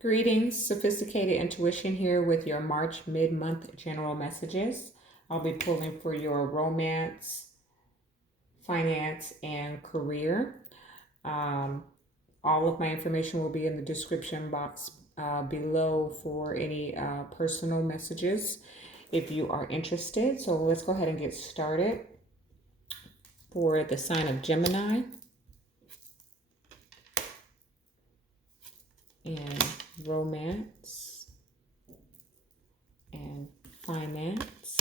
Greetings, Sophisticated Intuition here with your March mid-month general messages. I'll be pulling for your romance, finance, and career. Um, all of my information will be in the description box below for any personal messages if you are interested. So let's go ahead and get started. For the sign of Gemini and romance and finance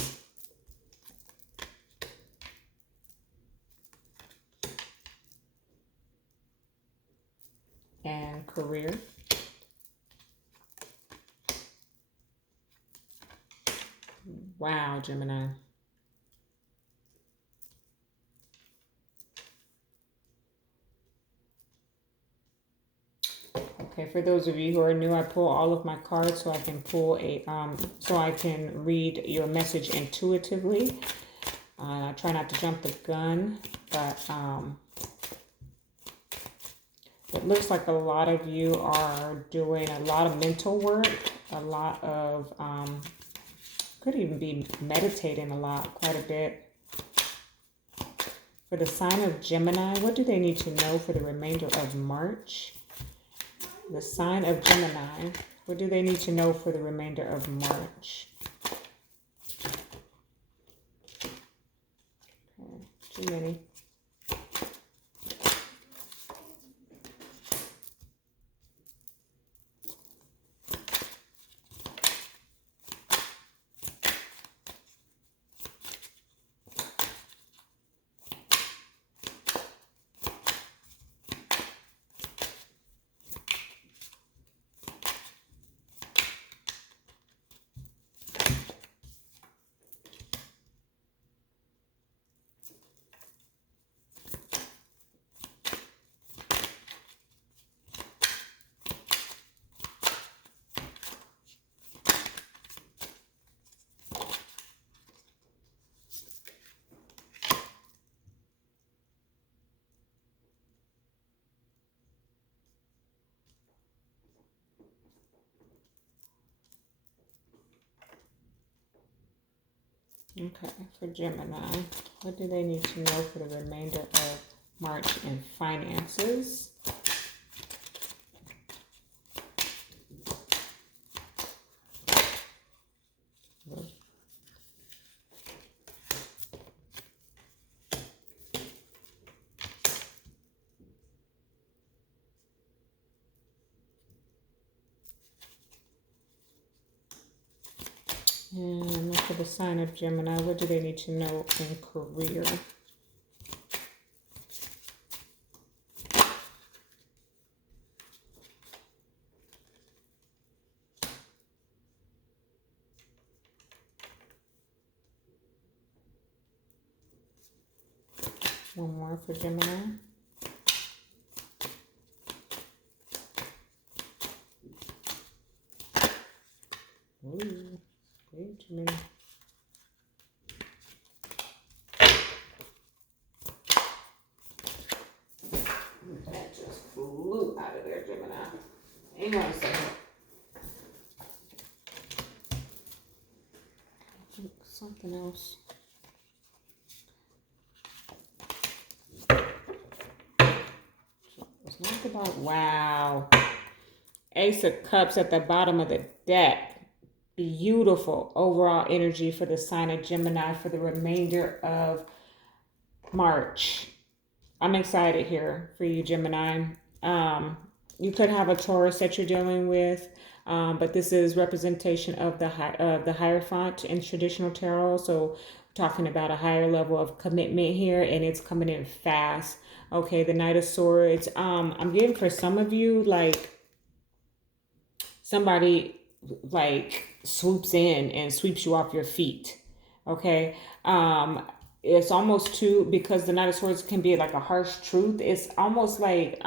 and career. Wow, Gemini. Okay, for those of you who are new, I pull all of my cards so I can so I can read your message intuitively. I try not to jump the gun, but it looks like a lot of you are doing a lot of mental work, a lot of, could even be meditating quite a bit. For the sign of Gemini, what do they need to know for the remainder of March? The sign of Gemini, what do they need to know for the remainder of March? Okay, too many. Okay, for Gemini, what do they need to know for the remainder of March in finances? And for the sign of Gemini, what do they need to know in career? One more for Gemini. Ooh, way too many. That just flew out of there, Gemini. Hang on a second. I think something else. It's not about, wow. Ace of Cups at the bottom of the deck. Beautiful overall energy for the sign of Gemini for the remainder of March. I'm excited here for you, Gemini. You could have a Taurus that you're dealing with, but this is representation of the Hierophant in traditional tarot. So we're talking about a higher level of commitment here, and it's coming in fast. Okay, the Knight of Swords. I'm getting for some of you, like somebody like swoops in and sweeps you off your feet. Okay. It's almost too, because the Knight of Swords can be like a harsh truth. It's almost like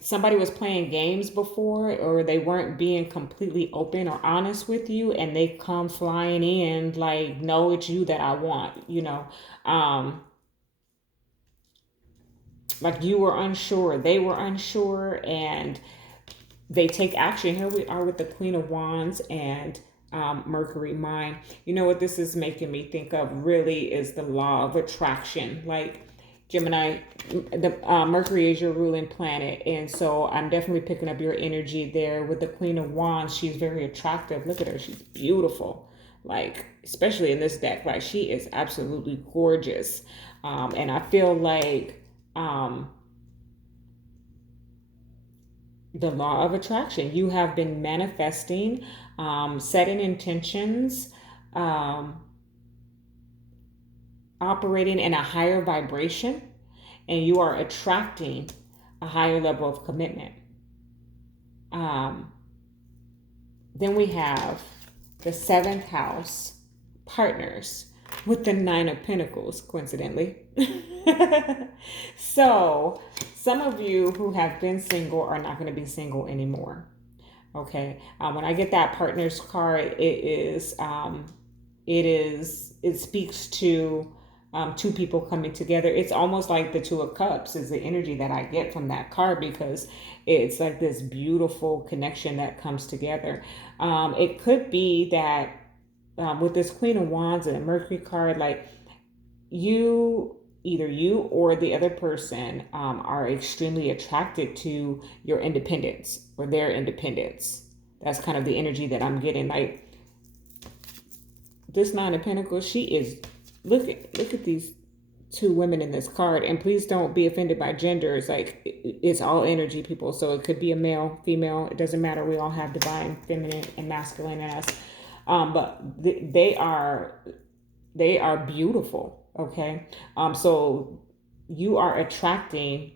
somebody was playing games before, or they weren't being completely open or honest with you, and they come flying in like, no, it's you that I want, like you were unsure, they were unsure, and they take action. Here we are with the Queen of Wands and Mercury mind. You know what this is making me think of really is the law of attraction. Like Gemini, the Mercury is your ruling planet, and so I'm definitely picking up your energy there with the Queen of Wands. She's very attractive. Look at her; she's beautiful. Like especially in this deck, like she is absolutely gorgeous, and I feel like the law of attraction. You have been manifesting, setting intentions, um, operating in a higher vibration, and you are attracting a higher level of commitment. Um, then we have the seventh house partners with the Nine of Pentacles, coincidentally. So, some of you who have been single are not going to be single anymore. Okay. When I get that partners card, it speaks to two people coming together. It's almost like the Two of Cups is the energy that I get from that card, because it's like this beautiful connection that comes together. It could be that with this Queen of Wands and a Mercury card, like either you or the other person are extremely attracted to your independence or their independence. That's kind of the energy that I'm getting. Like this Nine of Pentacles, she is look at these two women in this card, and please don't be offended by gender. It's like it's all energy, people. So it could be a male, female. It doesn't matter. We all have divine, feminine, and masculine in us. But they are beautiful. Okay. So you are attracting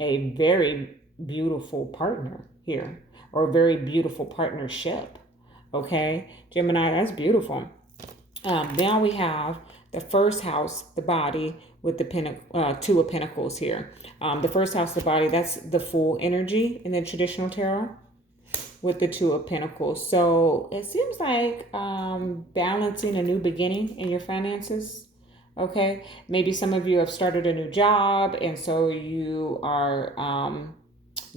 a very beautiful partner here, or a very beautiful partnership. Okay, Gemini, that's beautiful. Now we have the first house, the body, with the Two of Pentacles here. The first house, the body, that's the full energy in the traditional tarot with the Two of Pentacles. So it seems like balancing a new beginning in your finances. Okay, maybe some of you have started a new job, and so you are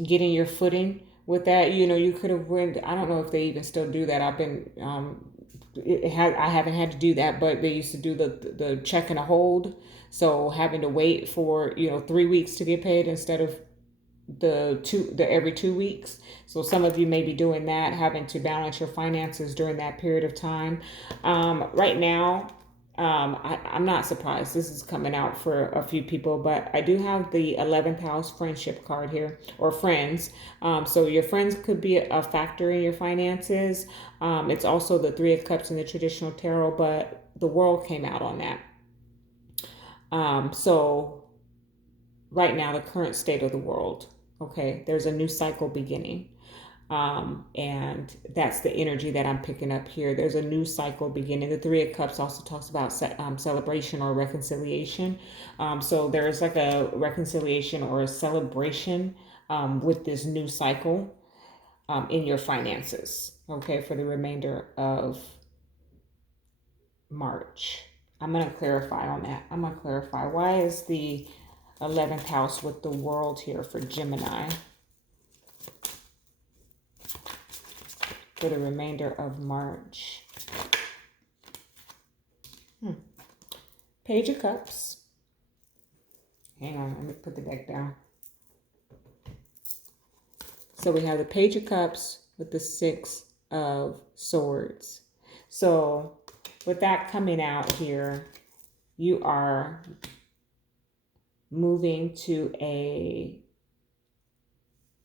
getting your footing with that. You know, you could have went. I don't know if they even still do that. I've been I haven't had to do that, but they used to do the check and a hold. So having to wait for 3 weeks to get paid instead of the every 2 weeks. So some of you may be doing that, having to balance your finances during that period of time. Right now, I'm not surprised this is coming out for a few people, but I do have the 11th house friendship card here, or friends. So your friends could be a factor in your finances. It's also the Three of Cups in the traditional tarot, but the World came out on that. So right now, the current state of the world, okay, there's a new cycle beginning. And that's the energy that I'm picking up here. There's a new cycle beginning. The Three of Cups also talks about celebration or reconciliation. So there's like a reconciliation or a celebration with this new cycle in your finances, okay, for the remainder of March. I'm going to clarify on that. I'm going to clarify. Why is the 11th house with the World here for Gemini for the remainder of March? Page of Cups. Hang on, let me put the deck down. So we have the Page of Cups with the Six of Swords. So with that coming out here, you are moving to a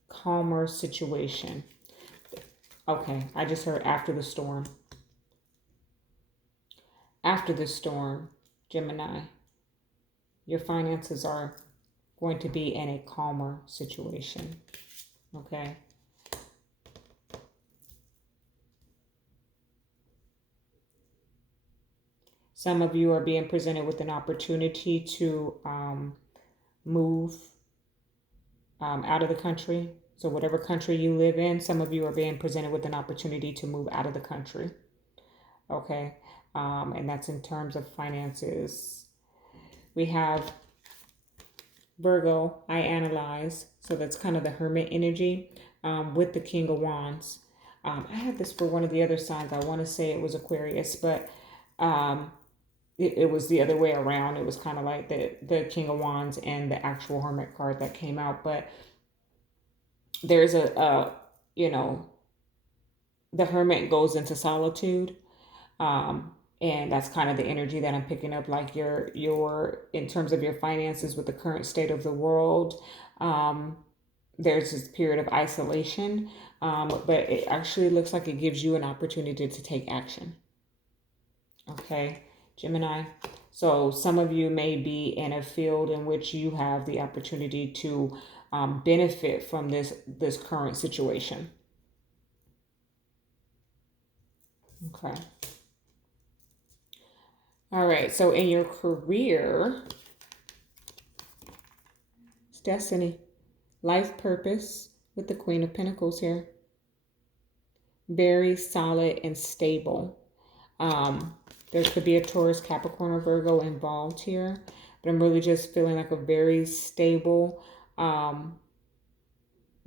calmer situation. Okay, I just heard after the storm. After the storm, Gemini, your finances are going to be in a calmer situation. Okay. Some of you are being presented with an opportunity to move out of the country. So whatever country you live in, some of you are being presented with an opportunity to move out of the country. Okay. And that's in terms of finances. We have Virgo, I analyze. So that's kind of the hermit energy with the King of Wands. I had this for one of the other signs. I want to say it was Aquarius, but um, it was the other way around. It was kind of like the King of Wands and the actual Hermit card that came out. But there's you know, the Hermit goes into solitude. And that's kind of the energy that I'm picking up, like your in terms of your finances with the current state of the world. Um, there's this period of isolation, but it actually looks like it gives you an opportunity to take action. Okay, Gemini. So some of you may be in a field in which you have the opportunity to benefit from this current situation. Okay. All right. So in your career, it's destiny, life purpose with the Queen of Pentacles here. Very solid and stable. Um, there could be a Taurus, Capricorn, or Virgo involved here, but I'm really just feeling like a very stable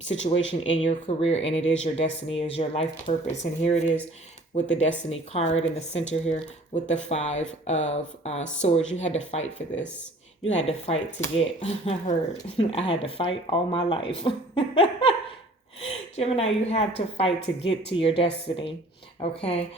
situation in your career, and it is your destiny, is your life purpose. And here it is with the destiny card in the center here with the Five of Swords. You had to fight for this. You had to fight to get heard. I had to fight all my life. Gemini, you had to fight to get to your destiny. Okay,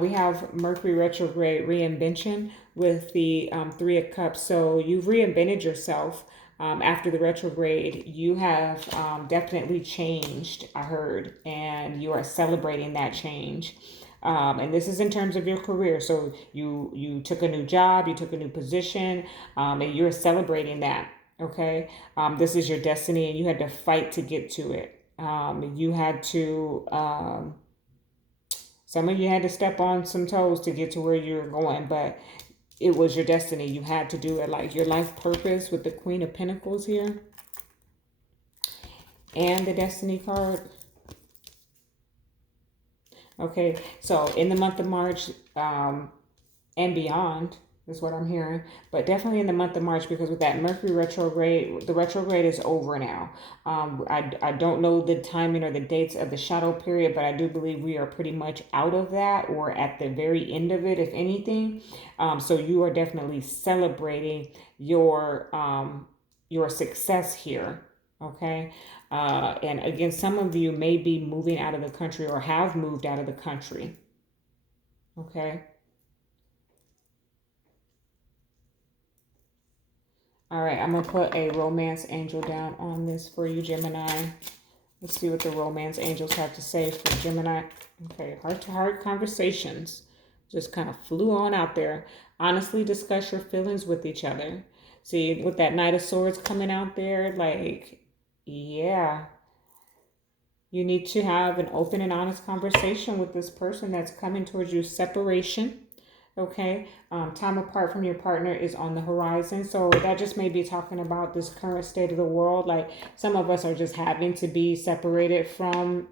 we have Mercury retrograde reinvention with the Three of Cups. So you've reinvented yourself after the retrograde. You have definitely changed, I heard, and you are celebrating that change. And this is in terms of your career. So you took a new job, you took a new position, and you're celebrating that. Okay, this is your destiny, and you had to fight to get to it. You had to some of you had to step on some toes to get to where you were going, but it was your destiny. You had to do it, like your life purpose with the Queen of Pentacles here and the Destiny card. Okay, so in the month of March and beyond is what I'm hearing, but definitely in the month of March, because with that Mercury retrograde, the retrograde is over now. I don't know the timing or the dates of the shadow period, but I do believe we are pretty much out of that, or at the very end of it, if anything. So you are definitely celebrating your success here. Okay. And again, some of you may be moving out of the country or have moved out of the country. Okay. All right, I'm going to put a romance angel down on this for you, Gemini. Let's see what the romance angels have to say for Gemini. Okay, heart-to-heart conversations. Just kind of flew on out there. Honestly discuss your feelings with each other. See, with that Knight of Swords coming out there, like, yeah. You need to have an open and honest conversation with this person that's coming towards you. Separation. Okay, time apart from your partner is on the horizon. So that just may be talking about this current state of the world. Like some of us are just having to be separated from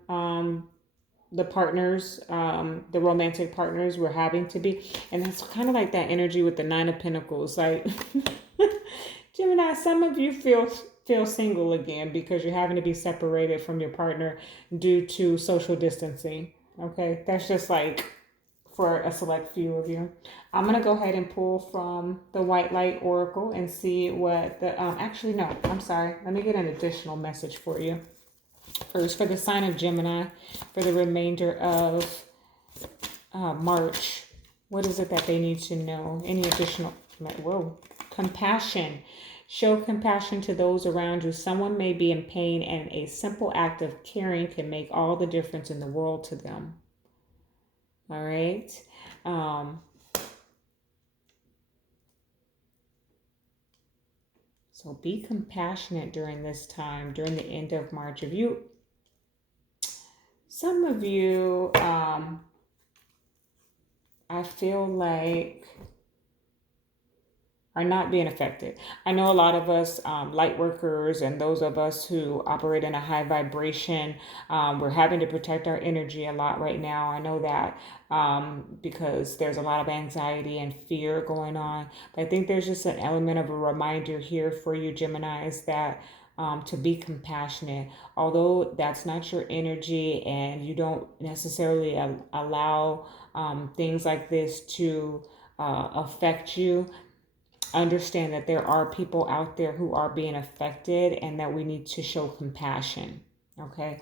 the partners, the romantic partners. We're having to be. And it's kind of like that energy with the Nine of Pentacles. Like Gemini, some of you feel single again because you're having to be separated from your partner due to social distancing. Okay, that's just like for a select few of you. I'm going to go ahead and pull from the White Light Oracle and see what the, actually, no, I'm sorry. Let me get an additional message for you. First, for the sign of Gemini, for the remainder of March, what is it that they need to know? Any additional, whoa, compassion. Show compassion to those around you. Someone may be in pain, and a simple act of caring can make all the difference in the world to them. All right. So be compassionate during this time, during the end of March. If you, some of you, I feel like, are not being affected. I know a lot of us light workers and those of us who operate in a high vibration, we're having to protect our energy a lot right now. I know that because there's a lot of anxiety and fear going on. But I think there's just an element of a reminder here for you, Gemini, is that to be compassionate. Although that's not your energy and you don't necessarily allow things like this to affect you, understand that there are people out there who are being affected and that we need to show compassion. Okay,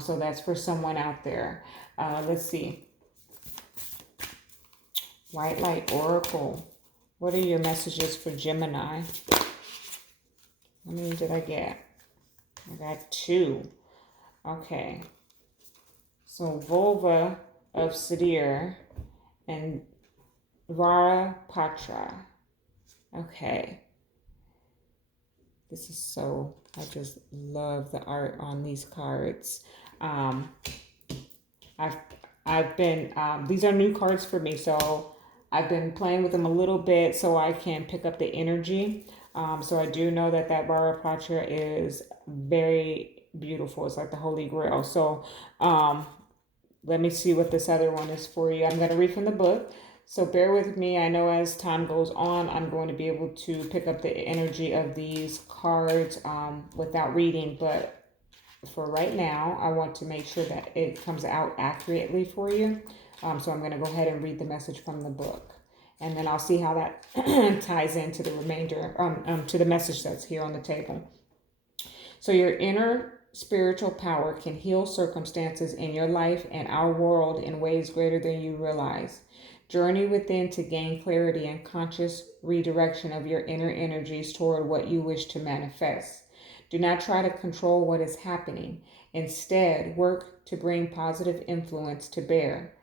so that's for someone out there. Let's see. White Light Oracle. What are your messages for Gemini? How many did I get? I got 2. Okay. So Vulva of Sadir and Vara Patra. Okay. This is so, I just love the art on these cards. I've been, these are new cards for me, so I've been playing with them a little bit so I can pick up the energy. So I do know that Vara Patra is very beautiful. It's like the Holy Grail. So let me see what this other one is for you. I'm going to read from the book. So bear with me. I know as time goes on, I'm going to be able to pick up the energy of these cards without reading. But for right now, I want to make sure that it comes out accurately for you. So I'm going to go ahead and read the message from the book. And then I'll see how that ties into the remainder, to the message that's here on the table. So your inner spiritual power can heal circumstances in your life and our world in ways greater than you realize. Journey within to gain clarity and conscious redirection of your inner energies toward what you wish to manifest. Do not try to control what is happening. Instead, work to bring positive influence to bear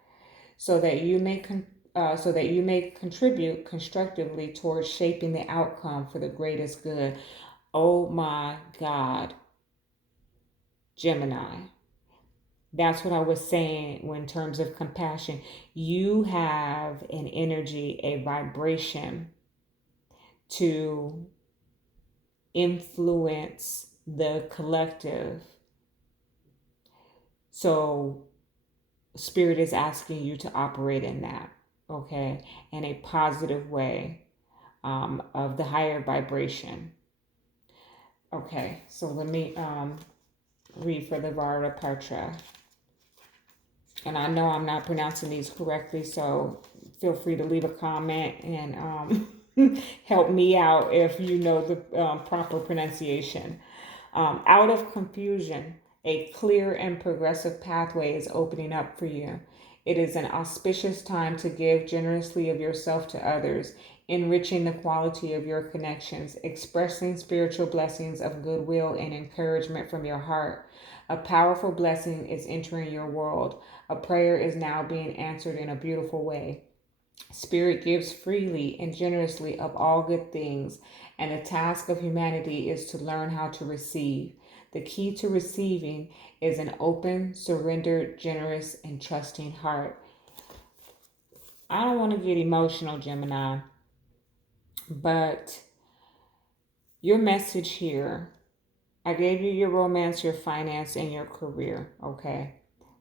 so that you may contribute constructively towards shaping the outcome for the greatest good. Oh my God, Gemini. That's what I was saying in terms of compassion. You have an energy, a vibration to influence the collective. So Spirit is asking you to operate in that, okay, in a positive way of the higher vibration. Okay, so let me read for the Vara Patra. And I know I'm not pronouncing these correctly, so feel free to leave a comment and help me out if you know the proper pronunciation. Out of confusion, a clear and progressive pathway is opening up for you. It is an auspicious time to give generously of yourself to others, enriching the quality of your connections, expressing spiritual blessings of goodwill and encouragement from your heart. A powerful blessing is entering your world. A prayer is now being answered in a beautiful way. Spirit gives freely and generously of all good things, and the task of humanity is to learn how to receive. The key to receiving is an open, surrendered, generous, and trusting heart. I don't want to get emotional, Gemini, but your message here, I gave you your romance, your finance, and your career, okay?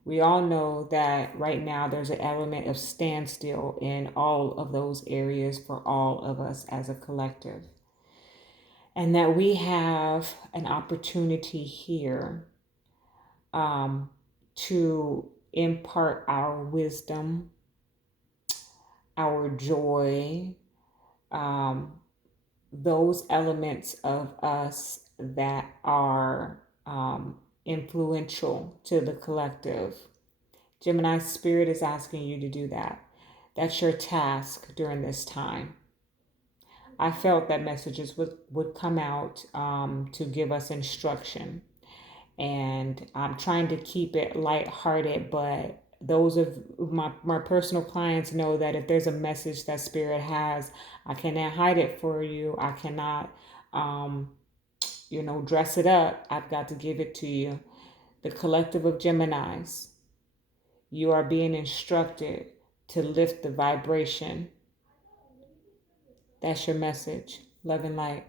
We all know that right now there's an element of standstill in all of those areas for all of us as a collective. And that we have an opportunity here to impart our wisdom, our joy, those elements of us that are influential to the collective. Gemini Spirit is asking you to do that. That's your task during this time. I felt that messages would come out to give us instruction. And I'm trying to keep it lighthearted, but those of my personal clients know that if there's a message that Spirit has, I cannot hide it for you. I cannot, dress it up. I've got to give it to you. The collective of Geminis, you are being instructed to lift the vibration That's your message. Love and light.